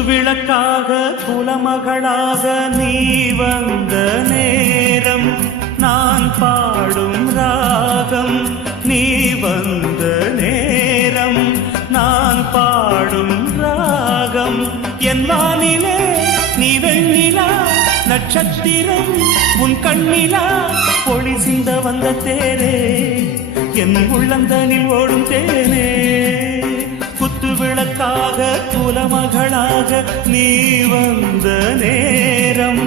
விளக்காக குலமகளாக நீ வந்த நேரம் நான் பாடும் ராகம் நீ வந்த நேரம் நான் பாடும் ராகம் என் வானிலே நீ வெண்ணிலா நட்சத்திரம் உன் கண்ணிலா ஒளி சிந்த வந்த தேரே என் உள்ளந்தனில் ஓடும் தேனே குத்து விளக்காக குலமகளாக நீ வந்த நேரம்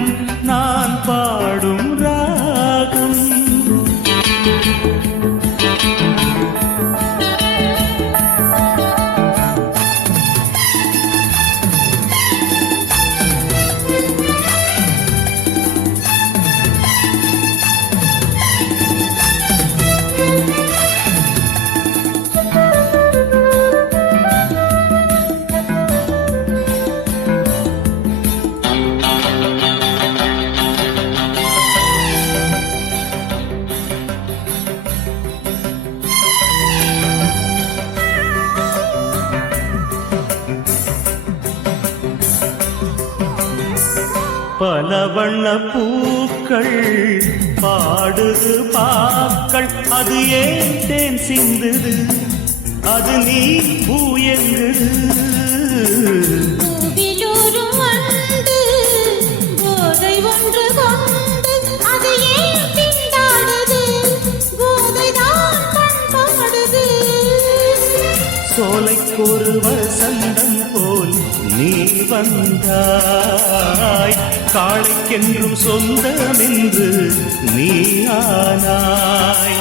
நான் பாடும் ராகம் பல வண்ண பூக்கள் பாடுது பாக்கள் அது ஏன் தேன் சிந்துது அது நீ பூயங்குது சோலைக்கொரு வசந்தம் போல் நீ வந்தாய் காளைக்கென்றும் சொந்தமென்று நீ ஆனாய்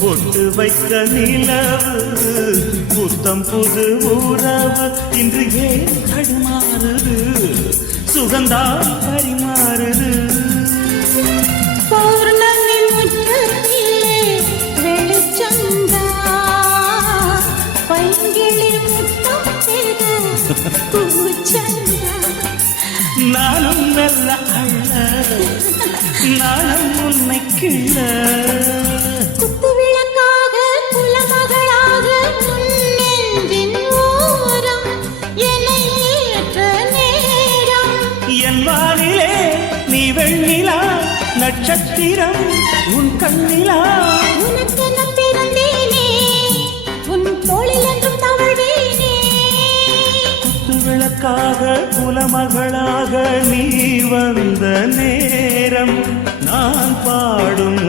பொட்டு வைத்த நிலவு புத்தம் புது உறவு இன்று ஏன் தடுமாறுது சுகந்தான் பரிமாறுது பௌர்ணமி முற்றத்திலே வெளிச்சந்தா பைங்கிளி முத்தம் செய்த பூச்சந்தா நானும் நல்ல அள்ள நானும் உன்னை கிள்ள குத்து விளக்காக குலமகளாக முன்னெஞ்சின் ஓரம் என்னை ஏற்ற நேரம் என் வானிலே நீ வெண்ணிலா நட்சத்திரம் உன் கண்ணிலா உனக்கென பிறந்தேனே உன் தோளில் என்றும் தவழ்வேனே குத்து விளக்காக குலமகளாக நீ வந்த நேரம் நான் பாடும்